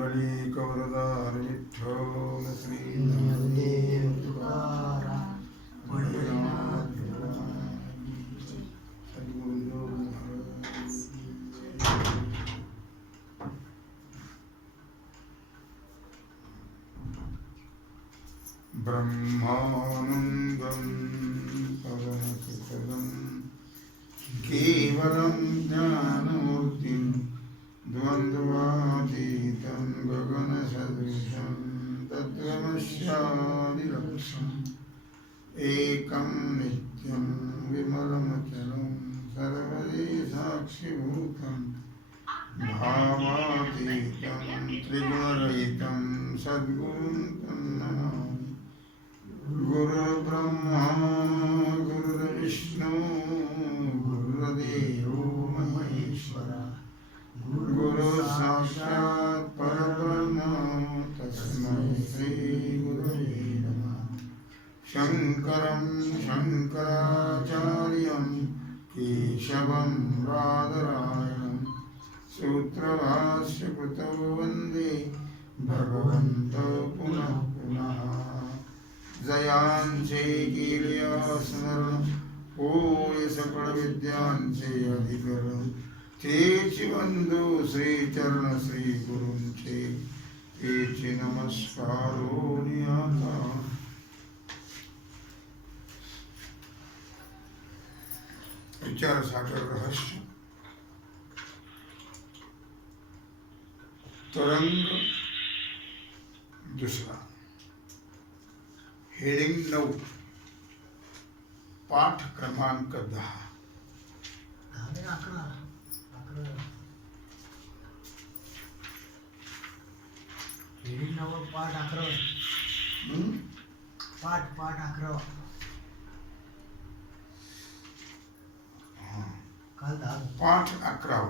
पुंडलीकवरदार विठ्ठल श्री ज्ञानदेव तुकाराम पंढरीनाथ सद्गुरुदेव महाराज ब्रह्मानंदं परमसुखदं केवलं ज्ञानमूर्तिं द्वन्द्वातीतं गगनसदृशं तत्त्वमस्यादिलक्ष्यम् एकं नित्यं विमलमचलं सर्वदेशाक्षिभूतं भावातीतं त्रिगुणरहितं सद्गुरुं तं नमामि। गुरुर्ब्रह्मा गुरुर्विष्णु गुरुर्देवो महेश्वरा गुरुसाक्षात् परब्रह्म तस्मै श्रीगुरवे नमः। शङ्करं शङ्कराचार्यं केशवं बादरायणं सूत्रभाष्यकृतौ वन्दे भगवन्तौ पुनः पुनः। जयांचे केलिया स्मरण होय सकळ विद्यांचे अधिकरण तेची बंधू श्री चरण श्री गुरूंचे तेची नमस्कारो नियाता। विचार सागर रहस्य तरंग दुसरा हेडिंग 9 पाठ क्रमांक 10 हेडिंग 9 पाठ 11 पाठ 11 काल 10 पाठ 11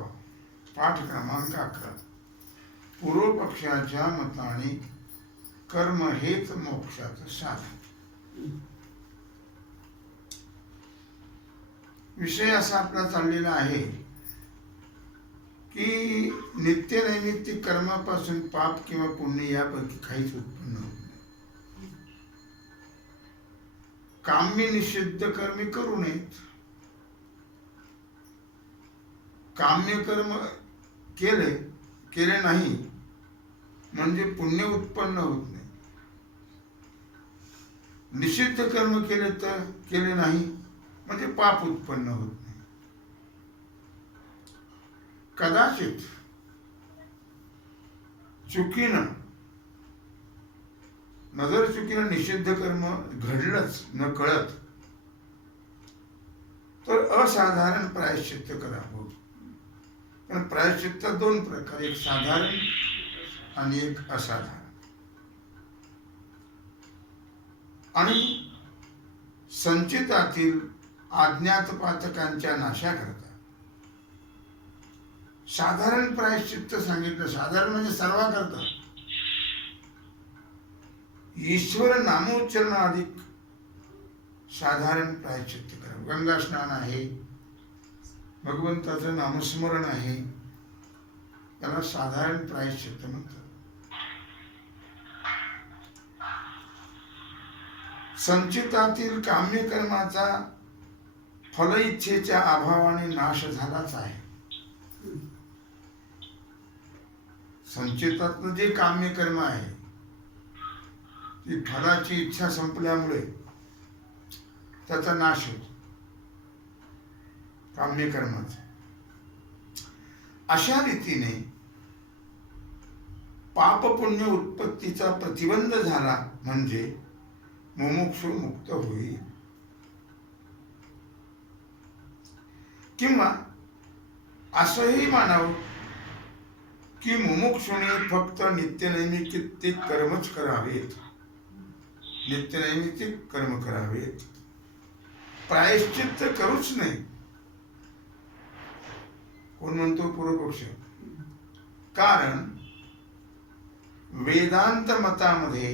पाठ क्रमांक 11 पूर्व पक्षाच्या मताने कर्म हेच मोक्षाचं साधन। विषय असा आपला चाललेला आहे की नित्य नैमित्तिक कर्मापासून पाप किंवा पुण्य यापैकी काहीच उत्पन्न होत नाही। काम्य निषिद्ध कर्मे करू नयेत। काम्य कर्म केले नाही म्हणजे पुण्य उत्पन्न होत नाही। निषिद्ध कर्म केले नाही म्हणजे पाप उत्पन्न होत नाही। कदाचित चुकीनं नजर चुकीनं निषिद्ध कर्म घडलंच न कळत तर असाधारण प्रायश्चित्त करावं। पण प्रायश्चित्त 2 प्रकार, एक साधारण आणि एक असाधारण। आणि संचितातील अज्ञात पातकांच्या नाशाकरता साधारण प्रायश्चित्त सांगितलं। साधारण म्हणजे सर्वांकरता ईश्वर नामोच्चारण अधिक साधारण प्रायश्चित्त करा। गंगा स्नान आहे, भगवंताचं नामस्मरण आहे, त्याला साधारण प्रायश्चित्त म्हणतात। संचितातील काम्य कर्माचा फल इच्छेच्या अभावाने नाश झालाच आहे। संचितातलं जे काम्य कर्म आहे ती फलाची इच्छा संपल्यामुळे त्याचा नाश होतो काम्य कर्माचा। अशा रीतीने पाप पुण्य उत्पत्तीचा प्रतिबंध झाला म्हणजे मुमुक्षु मुक्त होईल। किंवा असंही मानावं की मुमुक्षुने फक्त नित्यनैमित्तिक कर्मच करावेत, नित्यनैमित्तिक कर्म करावेत, प्रायश्चित्त करूच नाही। कोण म्हणतो? पूर्वपक्ष। कारण वेदांत मतामध्ये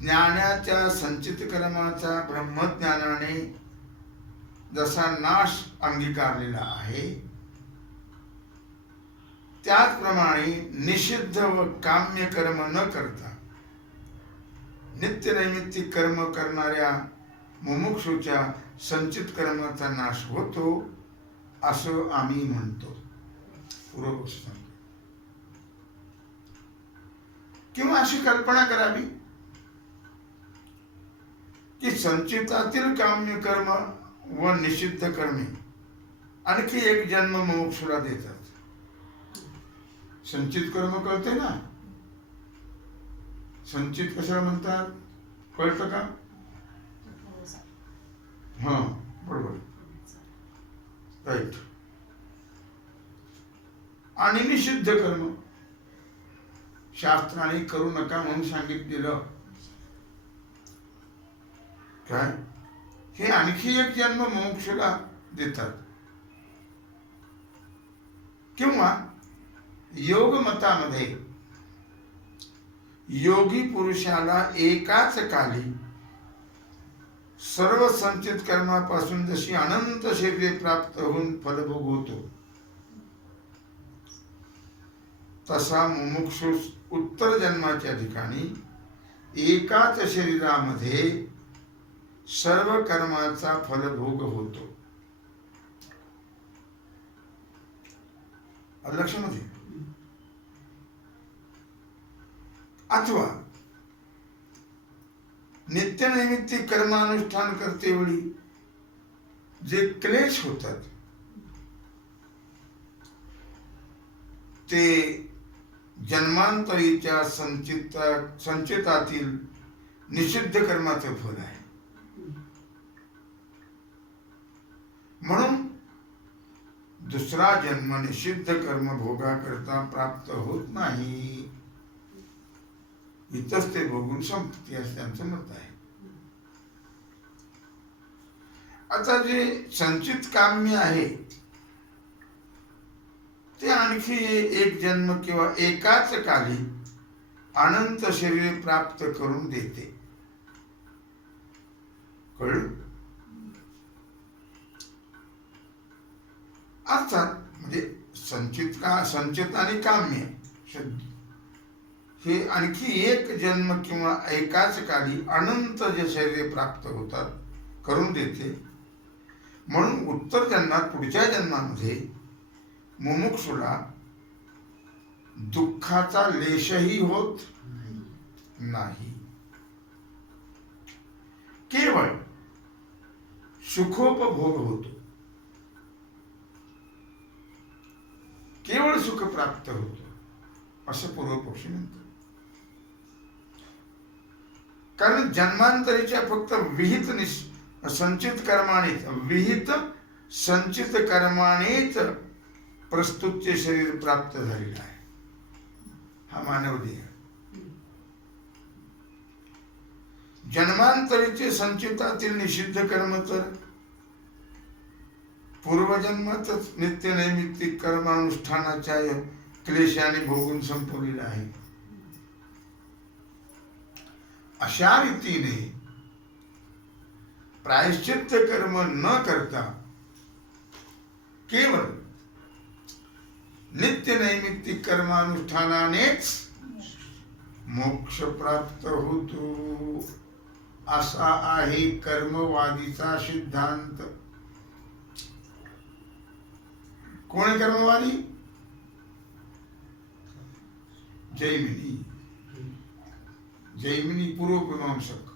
ज्ञानाच्या संचित कर्माचा ब्रह्मज्ञानाने जसा नाश अंगीकारलेला आहे त्याचप्रमाणे निषिद्ध व काम्य कर्म न करता नित्यनैमित्तिक कर्म करणाऱ्या मुमुक्षूच्या संचित कर्माचा नाश होतो असं आम्ही म्हणतो. पूर्वपक्ष सांगतो. किंवा अशी कल्पना करावी की संचितातील काम्य कर्म व निषिद्ध कर्मे आणखी एक जन्म मोक्षला देतात. संचित कर्म कळते ना, संचित कशाला म्हणतात कळतं का? हा बरोबर, राईट. आणि निषिद्ध कर्म शास्त्राने करू नका म्हणून सांगितलेलं काय, हे आणखी एक जन्म मोक्षला देतात. किंवा योग मतामध्ये योगी पुरुषाला एकाच काली सर्व संचित कर्मापासून जशी अनंत शरीरे प्राप्त होऊन फलभोग होतो, तसा मुमुक्षु उत्तर जन्माच्या ठिकाणी एकाच शरीरामध्ये सर्व कर्माचा फलभोग होतो. लक्षामध्ये. अथवा नित्यनैमित्तिक कर्मानुष्ठान करतेवेळी जे क्लेश होतात ते जन्मांतरीच्या संचितातील निषिद्ध कर्माचे फल आहे. म्हणून दुसरा जन्म निषिद्ध कर्म भोगाकरता प्राप्त होत नाही, इथंच ते भोगून संपते असं त्यांचं मत आहे. आता जे संचित काम्य आहे ते आणखी एक जन्म किंवा एकाच काली अनंत शरीर प्राप्त करून देते. कळलं? अर्थात म्हणजे संचित आणि काम्य हे आणखी एक जन्म किंवा एकाच काली अनंत जे शरीरे प्राप्त होतात करून देते. म्हणून उत्तर जन्मात पुढच्या जन्मामध्ये मुमुक्षुला दुःखाचा लेशही होत नाही, केवळ सुखोपभोग होतो, केवळ सुख प्राप्त होतो असं पूर्वपक्षी म्हणतो. कारण जन्मांतरीच्या फक्त विहित संचित कर्मानेच प्रस्तुतचे शरीर प्राप्त झालेलं आहे. हा मानव देह. जन्मांतरीचे संचितातील निषिद्ध कर्म तर पूर्वजन्मातच नित्य नैमित्तिक कर्मानुष्ठानाच्या क्लेशाने भोगून संपवलेला आहे. अशा रीतीने प्रायश्चित्त कर्म न करता केवळ नित्य नैमित्तिक कर्मानुष्ठानानेच मोक्ष प्राप्त होतो असा आहे कर्मवादीचा सिद्धांत. कोण आहे कर्मवादी? जैमिनी पूर्वमीमांसक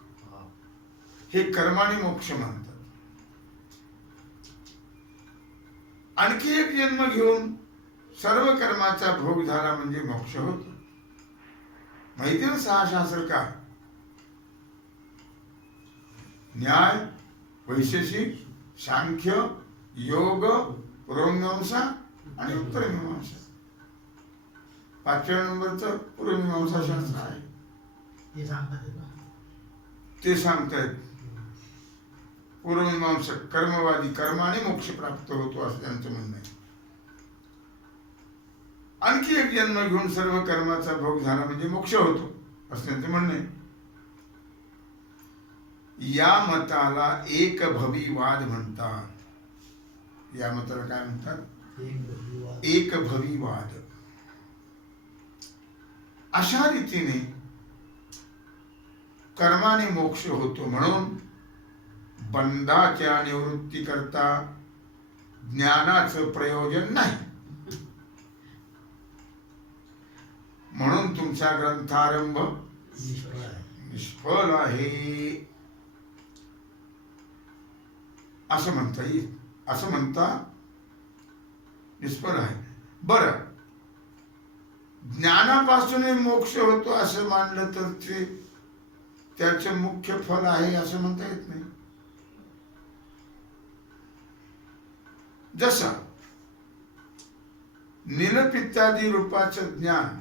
हे कर्माने मोक्ष मानतात. आणखी एक जन्म घेऊन सर्व कर्माचा भोग झाला म्हणजे मोक्ष होतो. माहिती ना 6 शास्त्र का? न्याय, वैशेषिक, सांख्य, योग, पूर्वमीमांसा आणि उत्तरमीमांसा. 5व्या नंबरचं पूर्वमीमांसा शास्त्र आहे. ते सांगतायत पूर्वमीमांसक कर्मवादी कर्माने मोक्ष प्राप्त होतो असं त्यांचं म्हणणं आहे. आणखी एक जन्म घेऊन सर्व कर्माचा भोग झाला म्हणजे मोक्ष होतो असं त्यांचं म्हणणं आहे. या मताला एक भवीवाद म्हणतात. या मताला काय म्हणतात? एक भवीवाद. अशा रीतीने कर्माने मोक्ष होतो. म्हणून बंधाच्या निवृत्ती करता ज्ञानाचं प्रयोजन नाही. म्हणून तुमचा ग्रंथारंभ निष्फळ आहे. निष्फळ आहे असं म्हणता येईल. असं म्हणता निष्फळ आहे. बरं, ज्ञानापासून मोक्ष होतो असं मानलं तर ते त्याचे मुख्य फल आहे असं म्हणता येत नाही. जसं नीलपित्तादी रूपाचं ज्ञान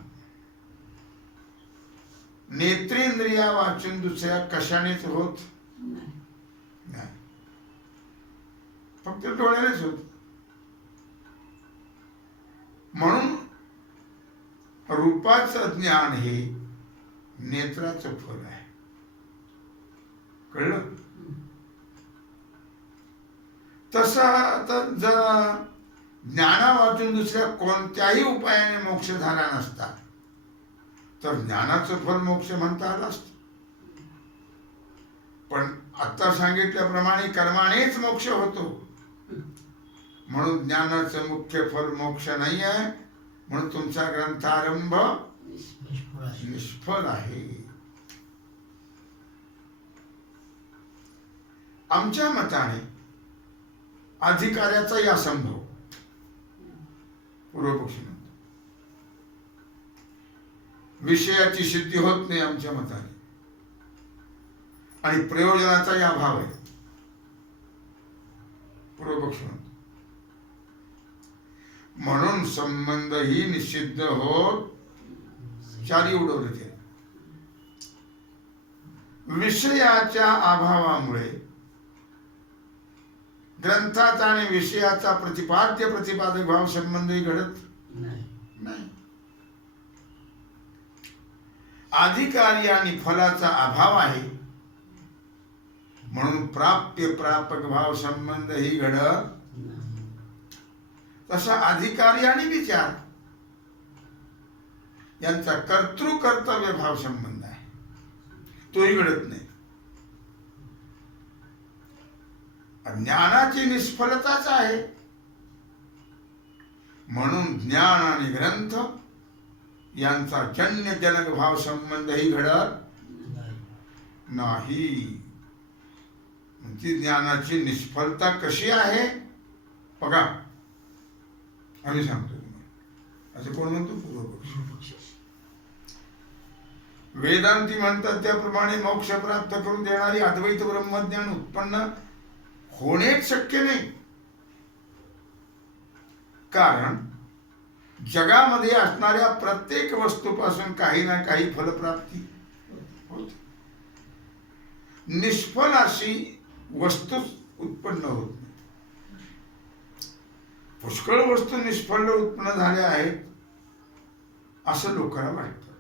नेत्रेंद्रिया वाचून दुसऱ्या कशानेच होत नाही, फक्त डोळ्यानेच होत. म्हणून रूपाचं ज्ञान हे नेत्राचं फल आहे. कळलं? तसं आता जर ज्ञाना वाचून दुसऱ्या कोणत्याही उपायाने मोक्ष झाला नसता तर ज्ञानाचं फल मोक्ष म्हणता आलं असतं. पण आता सांगितल्याप्रमाणे कर्मानेच मोक्ष होतो. म्हणून ज्ञानाचं मुख्य फल मोक्ष नाही आहे. म्हणून तुमचा ग्रंथारंभ निष्फळ आहे. आमच्या मताने अधिकाऱ्याचा या संभव पूर्वपक्षी म्हणतो विषयाची सिद्धी होत नाही आमच्या मताने, आणि प्रयोजनाचा या अभाव आहे पूर्वपक्षी म्हणतो. म्हणून संबंधही निषिद्ध होत चारी उडवले ते. विषयाच्या अभावामुळे ग्रंथाचा आणि विषयाचा प्रतिपाद्य प्रतिपादक भाव संबंधही घडत नाही. अधिकारी आणि फलाचा अभाव आहे म्हणून प्राप्य प्रापक भाव संबंधही घडत. तसा अधिकारी आणि विचार यांचा कर्तृकर्तव्य भाव संबंध आहे, तोही घडत नाही. ज्ञानाची निष्फलताच आहे. म्हणून ज्ञान आणि ग्रंथ यांचा जन्यजनक भाव संबंधही घडत नाही. ती ज्ञानाची निष्फलता कशी आहे बघा, आम्ही सांगतो तुम्हाला. असं कोण म्हणतो? पूर्वपक्ष. वेदांती म्हणतात त्याप्रमाणे मोक्ष प्राप्त करून देणारी अद्वैत ब्रह्मज्ञान उत्पन्न होणेच शक्य नाही. कारण जगामध्ये असणाऱ्या प्रत्येक वस्तूपासून काही ना काही फलप्राप्ती होते. निष्फल अशी वस्तू उत्पन्न होत नाही. पुष्कळ वस्तू निष्फळ उत्पन्न झाल्या आहेत असं लोकांना वाटतं.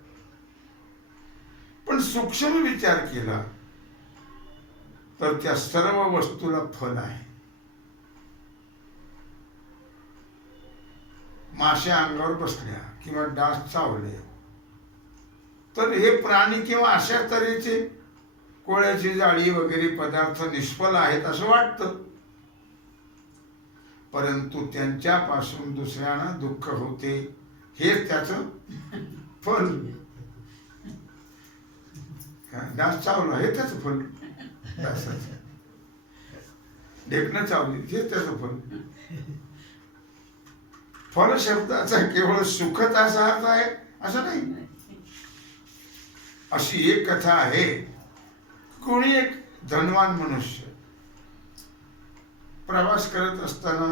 पण सूक्ष्म विचार केला तर त्या सर्व वस्तूला फल आहे. माश्या अंगावर बसल्या किंवा डास चावले तर हे प्राणी किंवा अशा तऱ्हेचे कोळ्याची जाळी वगैरे पदार्थ निष्फल आहेत असं वाटतं. परंतु त्यांच्यापासून दुसऱ्यांना दुःख होते हेच त्याचं फल. डास चावला हे त्याचं फल. ढेकणं चावली हे त्याचं फल. फल शब्दाचा केवळ सुखच असा अर्थ आहे असं नाही. अशी एक कथा आहे. कोणी एक धनवान मनुष्य प्रवास करत असताना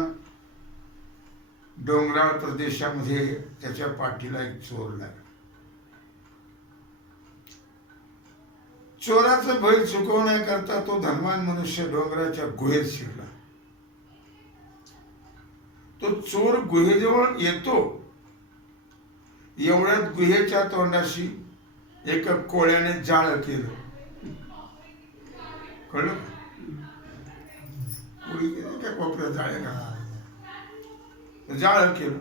डोंगराळ प्रदेशामध्ये त्याच्या पाठीला एक चोर लागला. चोराचं भय चुकवण्याकरता तो धनवान मनुष्य डोंगराच्या गुहेत शिरला. तो चोर गुहेजवळ येतो एवढ्यात गुहेच्या तोंडाशी एका कोळ्याने जाळ केलं. कळलं? कोळी केलं त्या कोपऱ्यात जाळ केलं.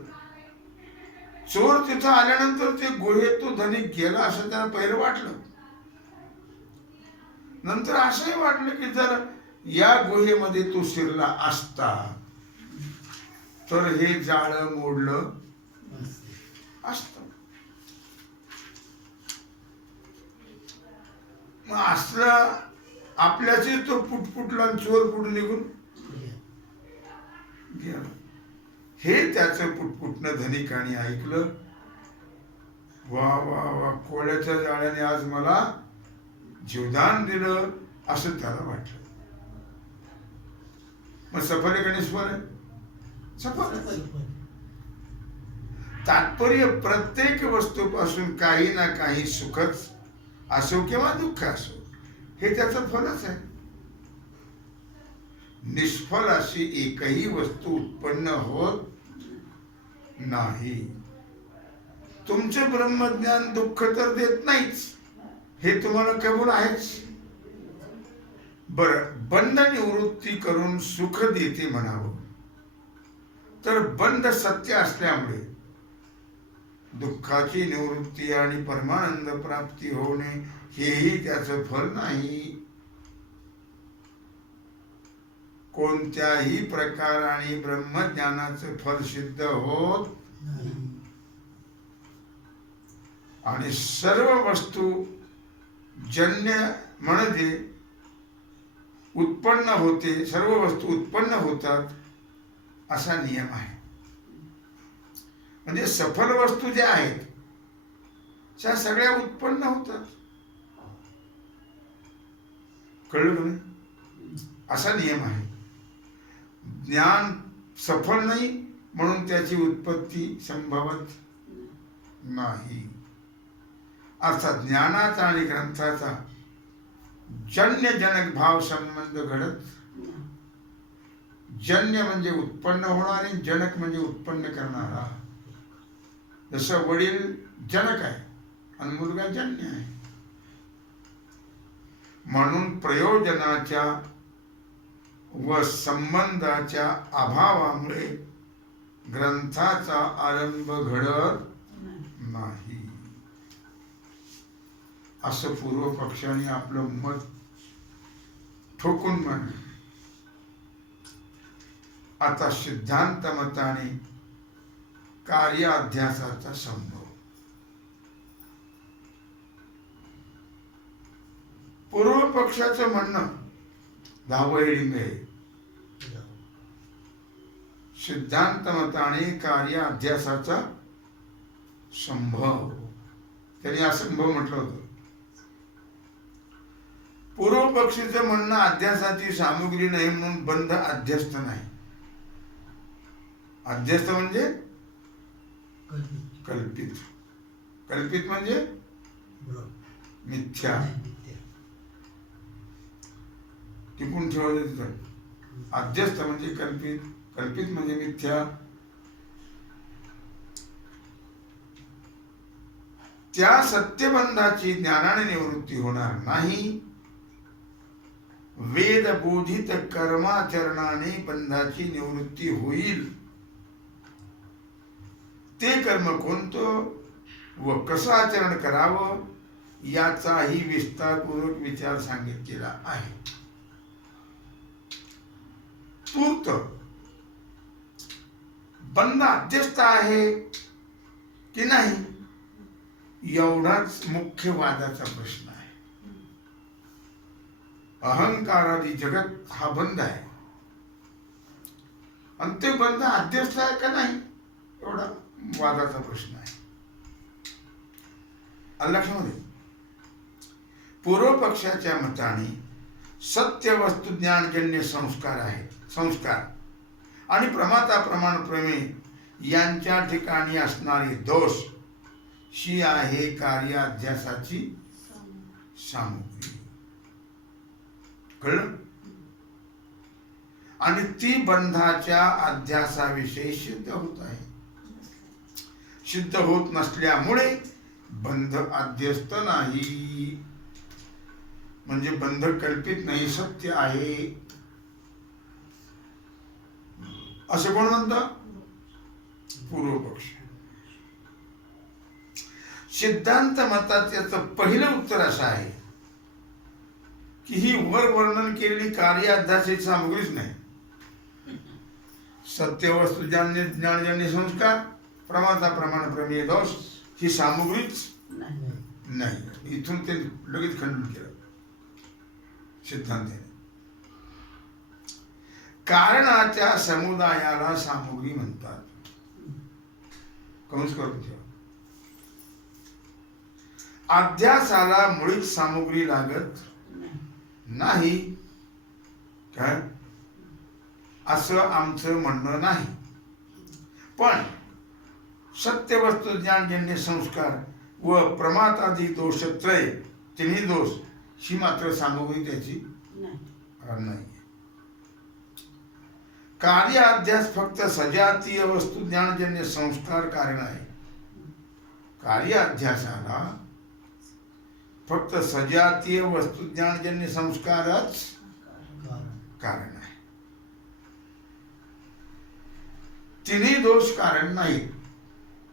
चोर तिथं आल्यानंतर ते गुहेत तो धनिक गेला असं त्याला पहिलं वाटलं. नंतर असंही वाटलं की जर या गुहेमध्ये तो शिरला असता तर हे जाळं मोडलं असत. मग असला आपल्याची तो पुटपुटला चोर पुढे निघून गेला. हे त्याचं पुटपुटणं धनिकाने ऐकलं. वा वा वा, कोळ्याच्या जाळ्याने आज मला जीवदान दिलं असं त्याला वाटलं. मग सफल आहे का निष्फळ आहे? सफल. तात्पर्य प्रत्येक वस्तूपासून काही ना काही सुखच असो किंवा दुःख असो हे त्याचं फलच आहे. निष्फल अशी एकही वस्तू उत्पन्न होत नाही. तुमचे ब्रह्मज्ञान दुःख तर देत नाहीच, हे तुम्हाला कबूल आहेच. बर, बंध निवृत्ती करून सुख देते म्हणावं तर बंध सत्य असल्यामुळे दुःखाची निवृत्ती आणि परमानंद प्राप्ती होणे हेही त्याचं फल नाही. कोणत्याही प्रकाराने ब्रह्मज्ञानाचं फल सिद्ध होत आणि सर्व वस्तू जन्य म्हणजे उत्पन्न होते, सर्व वस्तू उत्पन्न होतात असा नियम आहे. म्हणजे सफल वस्तू ज्या आहेत त्या सगळ्या उत्पन्न होतात. कळलं का नाही? असा नियम आहे. ज्ञान सफल नाही म्हणून त्याची उत्पत्ती संभवत नाही. अर्थात ज्ञानाचा आणि ग्रंथाचा जन्यजनक भाव संबंध घडत. जन्य म्हणजे उत्पन्न होणारे, जनक म्हणजे उत्पन्न करणारा. जसं वडील जनक आहे आणि मुलगा जन्य आहे. म्हणून प्रयोजनाच्या व संबंधाच्या अभावामुळे ग्रंथाचा आरंभ घडत नाही असं पूर्व पक्षाने आपलं मत ठोकून मांडलं. आता सिद्धांत मताने कार्य अध्यासाचा संभव. पूर्व पक्षाचं म्हणणं धावहिडिंग आहे. सिद्धांत मताने कार्य अध्यासाचा संभव, त्यांनी असंभव म्हटलं होतं. पूर्व पक्षीचं म्हणणं अध्यासाची सामुग्री नाही म्हणून बंध अध्यस्त नाही. अध्यस्त म्हणजे कल्पित. कल्पित म्हणजे मिथ्या. टिपून ठेवायचं तिथं. अध्यस्त म्हणजे कल्पित, कल्पित म्हणजे मिथ्या. त्या सत्यबंधाची ज्ञानाने निवृत्ती होणार नाही. वेद बोधित कर्माचरणाने बंधाची निवृत्ती होईल. ते कर्म कोणतं व कसं आचरण करावं याचाही विस्तारपूर्वक विचार सांगितलेला आहे. तूर्त बंध अध्यस्त आहे की नाही एवढाच मुख्य वादाचा प्रश्न आहे. अहंकारादी जगत हा बंध आहे आणि ते बंध अध्यस्त आहे का नाही एवढा वादाचा प्रश्न आहे. लक्षामध्ये पूर्व पक्षाच्या मताने सत्य वस्तू ज्ञानजन्य संस्कार आहेत. संस्कार आणि प्रमाता प्रमाण प्रमेय यांच्या ठिकाणी असणारे दोष ही आहे कार्य अध्यासाची सामुग्री. कळलं? आणि ती बंधाच्या अध्यासाविषयी सिद्ध होत आहे. सिद्ध होत नसल्यामुळे बंध अध्यस्त नाही. म्हणजे बंध कल्पित नाही, सत्य आहे असं कोण म्हणतं? पूर्व पक्ष. सिद्धांत मतात याचं पहिलं उत्तर असं आहे की ही वर वर्णन केलेली कार्य अध्यासिक सामग्रीच नाही. सत्य वस्तू ज्ञानजन्य संस्कार, प्रमाता प्रमाण प्रमेय दोष ही सामग्रीच नाही. इथून ते लगेच खंडन केलं सिद्धांताने. कारणाच्या समुदायाला सामग्री म्हणतात. कंस करून ठेवा. अध्यासाला मुळीच सामग्री लागत नाही काय असं आमचं म्हणणं नाही. पण सत्य वस्तू ज्ञानजन्य संस्कार व प्रमातादी दोषत्रय तिन्ही दोष ही मात्र सामग्री त्याची नाही. कार्य अध्यास फक्त सजातीय वस्तू ज्ञानजन्य संस्कार कारण आहे. कार्य अध्यासाला फक्त सजातीय वस्तू ज्ञानजन्य संस्कारच कारण आहे. तिन्ही दोष कारण नाही.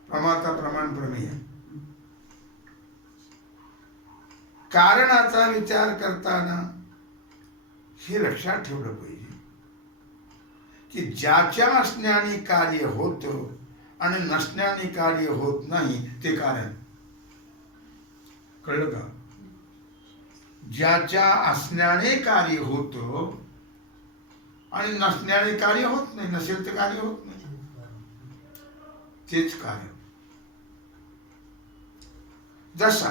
प्रमाता प्रमाण प्रमेय. कारणाचा विचार करताना हे लक्षात ठेवलं पाहिजे की ज्याच्या असण्याने कार्य होतं आणि नसण्याने कार्य होत नाही ते कारण. कळलं का? ज्याच्या असण्याने कार्य होतं आणि नसण्याने कार्य होत नाही, नसेल तर कार्य होत नाही, तेच कार्य. जसा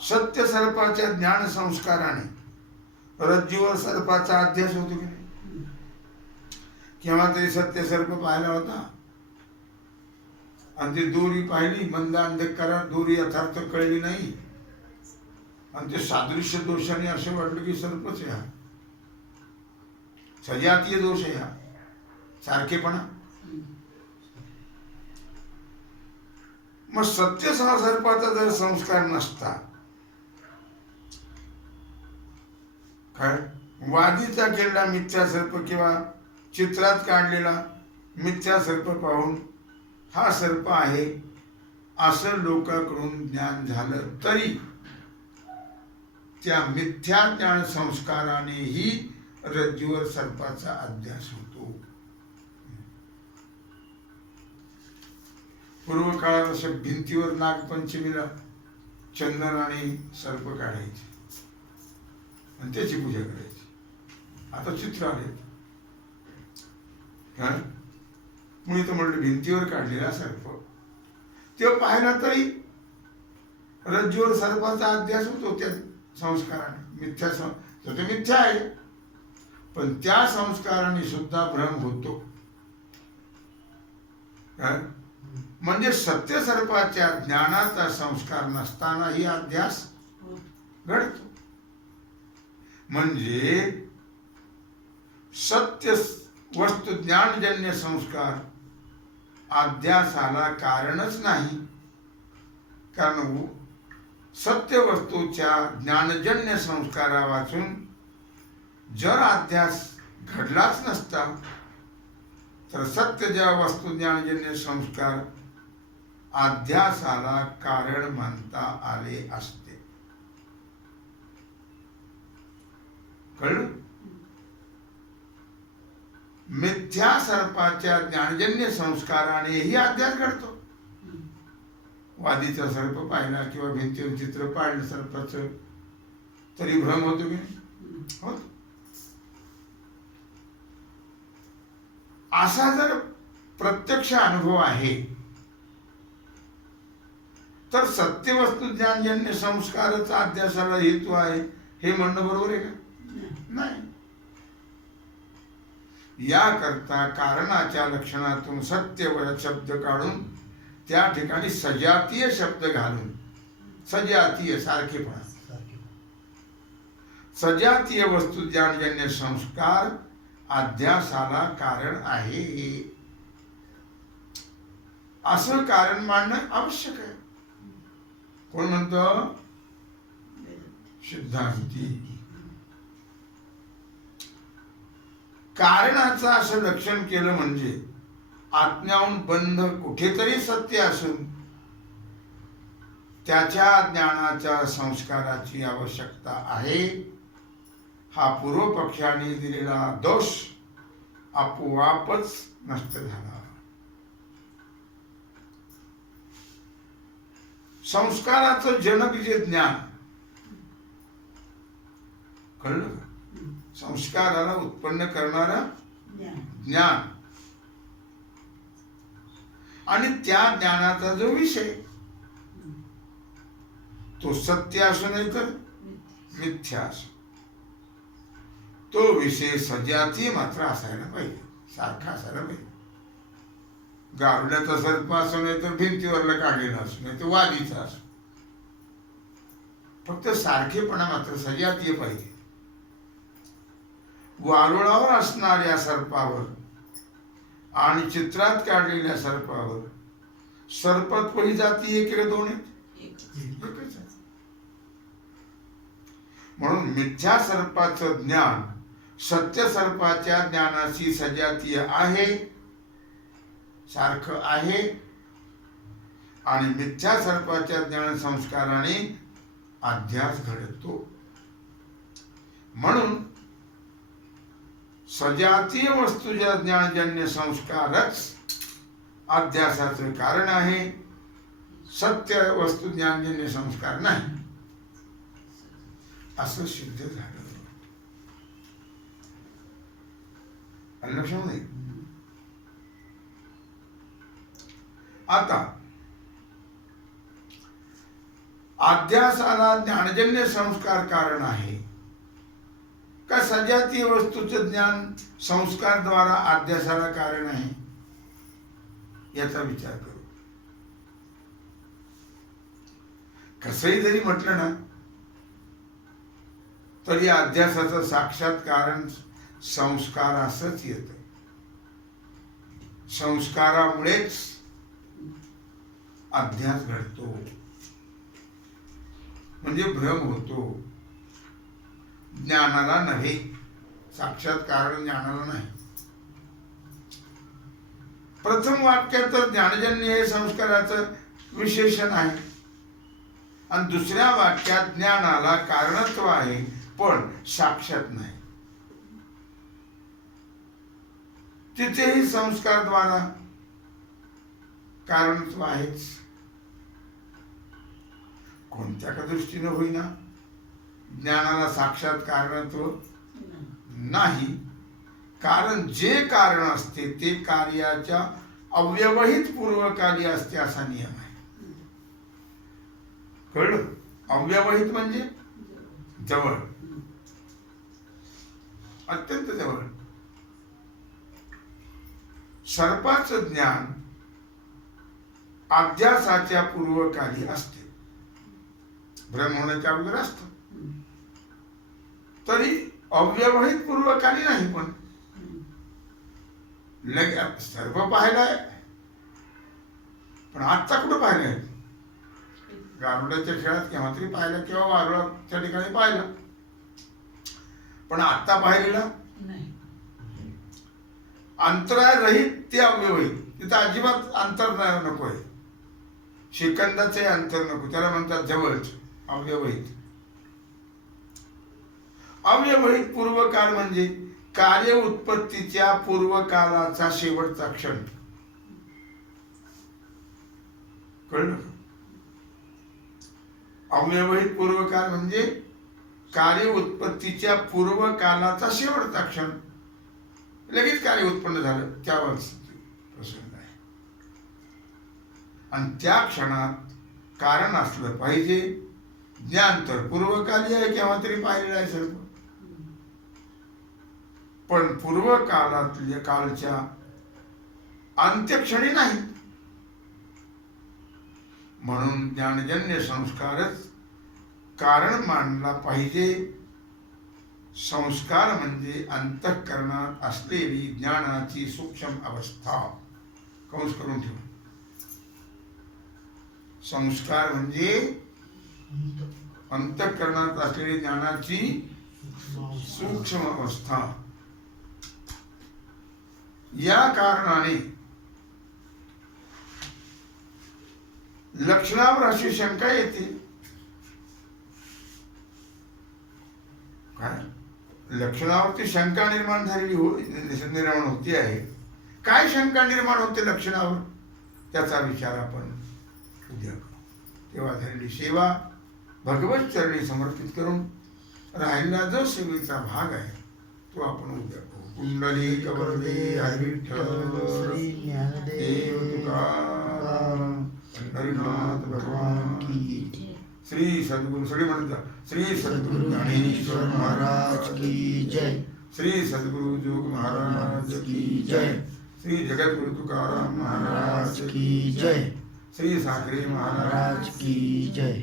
सत्य सर्पाच्या ज्ञान संस्काराने रज्जूवर सर्पाचा अध्यास होतो की नाही? केव्हा तरी सत्य सर्प पाहिला होता आणि ती दोरी पाहिली, मंद अंधकारात दोरी यथार्थ कळली नाही आणि ते सादृश्य दोषाने असे वाटलं की सर्पच आहे हा, सजातीय दोष आहे हा, सारखेपणा. मग सत्य सर्पाचा जर संस्कार नसता, काय वादीचा केलेला मिथ्या सर्प किंवा चित्रात काढलेला मिथ्या सर्प पाहून हा सर्प आहे असं लोकांकडून ज्ञान झालं तरी त्या मिथ्या ज्ञान संस्कारानेही रज्जूवर सर्पाचा अध्यास होतो. पूर्व काळात असं भिंतीवर नागपंचमीला चंदन आणि सर्प काढायचे आणि त्याची पूजा करायची. आता चित्र आले काय मुळी तर म्हटलं भिंतीवर काढलेला सर्प तेव्हा पाहिला तरी रज्जूवर सर्पाचा अध्यास होतो त्या संस्काराने. मिथ्या ते मिथ्या आहे पण त्या संस्काराने सुद्धा भ्रम होतो. म्हणजे सत्य सर्पाच्या ज्ञानाचा संस्कार नसतानाही अध्यास घडतो. म्हणजे सत्य वस्तू ज्ञानजन्य संस्कार अध्यासाला कारणच नाही. कारण सत्य वस्तूच्या ज्ञानजन्य संस्कारा वाचून जर अध्यास घडलाच नसता तर सत्य ज्या वस्तू ज्ञानजन्य संस्कार अध्यासाला कारण मानता आले असते. कळलं? मिथ्या सर्पाच्या ज्ञानजन्य संस्कारानेही अध्यास घडतो. वादीचा सर्प पाहिला किंवा भिंतीवर चित्र पाहिलं सर्पाचं तरी भ्रम होतो की होत. असा जर प्रत्यक्ष अनुभव आहे तर सत्य वस्तू ज्ञानजन्य संस्काराचा अध्यासाला हेतू आहे हे म्हणणं बरोबर आहे का? नाही. याकरता कारणाच्या लक्षणातून सत्य शब्द काढून त्या ठिकाणी सजातीय शब्द घालून, सजातीय सारखेपणा, सजातीय वस्तू ज्ञानजन्य संस्कार अध्यासाला कारण आहे असं कारण मांडणं आवश्यक आहे. कोण म्हणतं? सिद्धांती. कारणाचं असं लक्षण केलं म्हणजे आज्ञाहून बंध कुठेतरी सत्य असून त्याच्या ज्ञानाच्या संस्काराची आवश्यकता आहे. हा पूर्व पक्षाने दिलेला दोष आपोआपच नष्ट झाला. संस्काराचं जनक जे ज्ञान, कळलं का? संस्काराला उत्पन्न करणारा ज्ञान आणि त्या ज्ञानाचा जो विषय, तो सत्य असो नाही तर मिथ्या असो, तो विषय सजातीय मात्र असायला पाहिजे, सारखा असायला पाहिजे. गारुड्याचा सर्प असो नाही तर भिंतीवरला काढलेला असो नाही तर वादीचा असो, फक्त सारखेपणा मात्र सजातीय पाहिजे. वारुळावर असणाऱ्या सर्पावर आणि चित्रात काढलेल्या सर्पावर सर्पत्व ही जाती एक किंवा दोन आहेत? एकच आहे. म्हणून मिथ्या सर्पाचं ज्ञान सत्य सर्पाच्या ज्ञानाशी सजातीय आहे, सारखं आहे. आणि मिथ्या सर्पाच्या ज्ञान संस्काराने अध्यास घडतो. म्हणून सजातीय वस्तूच्या ज्ञानजन्य संस्कारच अध्यासाचं कारण आहे, सत्य वस्तू ज्ञानजन्य संस्कार नाही, असं सिद्ध झालं. लक्षात नाही. आता अध्यासाला ज्ञानजन्य संस्कार कारण आहे का सजातीय वस्तूचं ज्ञान संस्कार द्वारा अध्यासाला कारण आहे, याचा विचार करू. कसंही जरी म्हटलं ना तरी अध्यासाचं साक्षात कारण संस्कार असंच येतं. संस्कारामुळेच अध्यास घडतो, म्हणजे भ्रम होतो. ज्ञानाला नव्हे, साक्षात कारण ज्ञानाला नाही. प्रथम वाक्यात तर ज्ञानजन्य हे संस्काराचं विशेषण आहे आणि दुसऱ्या वाक्यात ज्ञानाला कारणत्व आहे पण साक्षात नाही. तिथेही संस्कार द्वारा कारणत्व आहेच. कोणत्या का दृष्टीने होईना ज्ञानाला साक्षात कारणत्व नाही, कारण जे कारण असते ते कार्याच्या अव्यवहित पूर्वकाली असते असा नियम आहे. कळलं? अव्यवहित म्हणजे जवळ, अत्यंत जवळ. सर्पाचं ज्ञान अध्यासाच्या पूर्वकाली असते, भ्रम होण्याच्या अगोदर असतं. तरी अव्यवहित पूर्वकाली नाही, पण सर्प पाहिलाय पण आजचा कुठं पाहिलाय? गारुड्याच्या खेळात केव्हा तरी पाहिलं किंवा वारुळाच्या ठिकाणी पाहिलं, पण आता पाहिलेला नाही. अंतराय रहित ते अव्यवहित, तिथं अजिबात अंतर नाही, नको आहे. शिकंदाचे अंतर नको, त्याला म्हणतात जवळच अव्यवहित. अव्यवहित पूर्वकाल म्हणजे कार्य उत्पत्तीच्या पूर्वकालाचा शेवटचा क्षण. कळलं? अव्यवहित पूर्वकाल म्हणजे कार्य उत्पत्तीच्या पूर्वकालाचा शेवटचा क्षण. लगेच कार्य उत्पन्न झालं त्यावर प्रसंग आहे आणि त्या क्षणात कारण असलं पाहिजे. ज्ञान तर पूर्वकाली आहे, केव्हा तरी पाहिलेलं आहे सर्व, पण पूर्वकालातल्या कालच्या अंत्यक्षणी नाही. म्हणून ज्ञानजन्य संस्कारच कारण मानला पाहिजे. संस्कार म्हणजे अंतःकरणात असलेली ज्ञानाची सूक्ष्म अवस्था. कंस करून ठेवा. संस्कार म्हणजे अंतःकरणात असलेली ज्ञानाची सूक्ष्म अवस्था. या कारणाने लक्षणावर अशी शंका येते. काय लक्षणावरती शंका निर्माण झालेली निर्माण होती आहे. काय शंका निर्माण होते लक्षणावर, त्याचा विचार आपण उद्या करू. तेव्हा झालेली सेवा भगवत चरणी समर्पित करून राहिलेला जो सेवेचा भाग आहे तो आपण उद्या करू. कुंडली कवरदे हरी विठ्ठल श्री देव तुकाराम हरिनाथ भगवान की श्री सद्गुरु सगळे म्हणतात श्री सद्गुरु ज्ञानेश्वर महाराज की जय. श्री सद्गुरु जोग महाराज की जय. श्री जगद्गुरु तुकाराम महाराज की जय. श्री साखरे महाराज की जय.